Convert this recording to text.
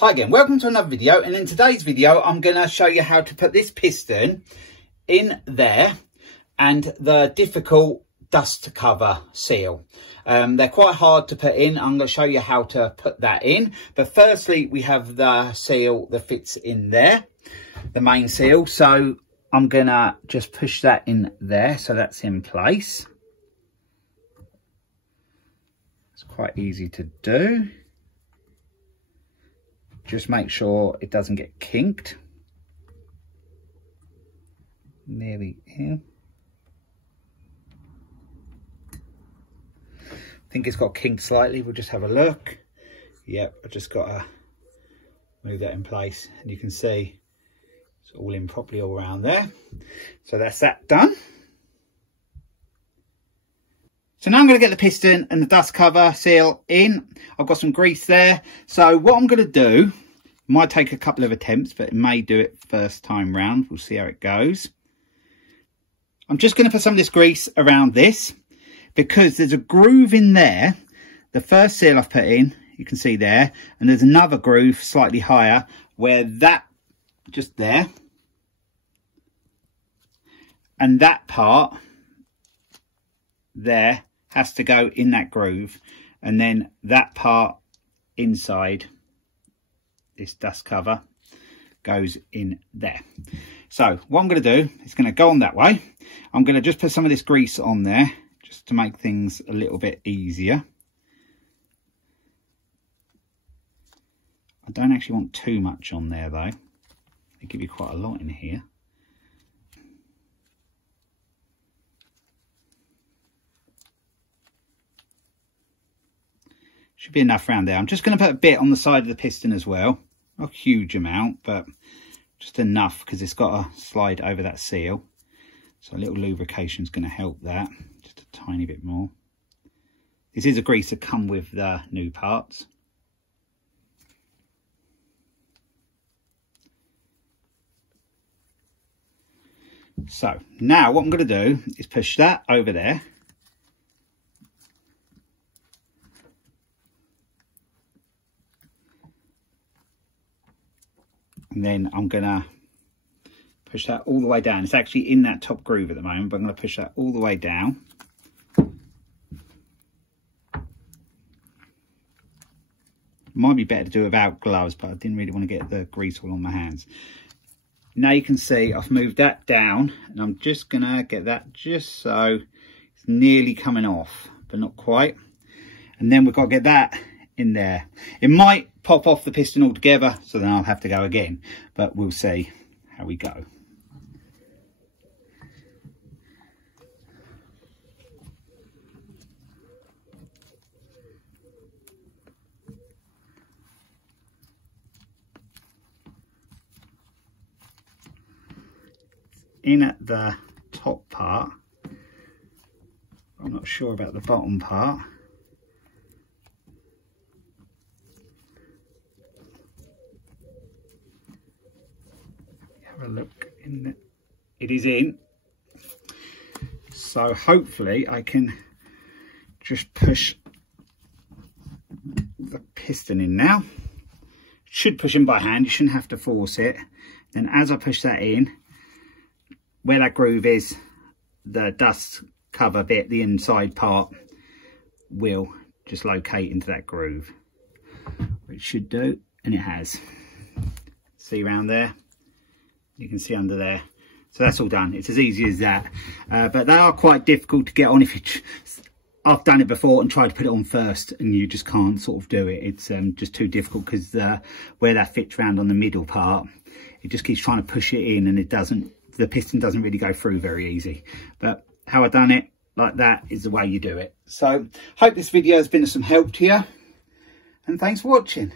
Hi again, welcome to another video, and in today's video I'm going to show you how to put this piston in there and the difficult dust cover seal. They're quite hard to put in. I'm going to show you how to put that in, but firstly we have the seal that fits in there, the main seal. So I'm going to just push that in there so that's in place. It's quite easy to do. Just make sure it doesn't get kinked. There we go. I think it's got kinked slightly. We'll just have a look. Yep, I just got to move that in place, and you can see it's all in properly all around there. So that's that done. So now I'm going to get the piston and the dust cover seal in. I've got some grease there. So what I'm going to do, might take a couple of attempts, but it may do it first time round. We'll see how it goes. I'm just going to put some of this grease around this because there's a groove in there. The first seal I've put in, you can see there, and there's another groove slightly higher where that, just there, and that part there has to go in that groove, and then that part inside this dust cover goes in there. So what I'm going to do is going to go on that way. I'm going to just put some of this grease on there just to make things a little bit easier. I don't actually want too much on there though. They give you quite a lot in here. Should be enough around there. I'm just going to put a bit on the side of the piston as well. Not a huge amount, but just enough because it's got to slide over that seal. So a little lubrication is going to help that. Just a tiny bit more. This is a grease that come with the new parts. So now what I'm going to do is push that over there. And then I'm going to push that all the way down. It's actually in that top groove at the moment, but I'm going to push that all the way down. Might be better to do it without gloves, but I didn't really want to get the grease all on my hands. Now you can see I've moved that down, and I'm just going to get that just so it's nearly coming off, but not quite. And then we've got to get that in there. It might pop off the piston altogether, so then I'll have to go again, but we'll see how we go. In at the top part, I'm not sure about the bottom part. Have a look in it is in, so hopefully I can just push the piston in now. Should push in by hand, you shouldn't have to force it. Then as I push that in, where that groove is, the dust cover bit, the inside part, will just locate into that groove, which should do, and it has. See around there, you can see under there. So that's all done. It's as easy as that, but they are quite difficult to get on. If you, I've done it before and tried to put it on first, and you just can't sort of do it. It's just too difficult because where that fits round on the middle part, it just keeps trying to push it in, and it doesn't, the piston doesn't really go through very easy. But how I've done it like that is the way you do it. So hope this video has been of some help to you, and thanks for watching.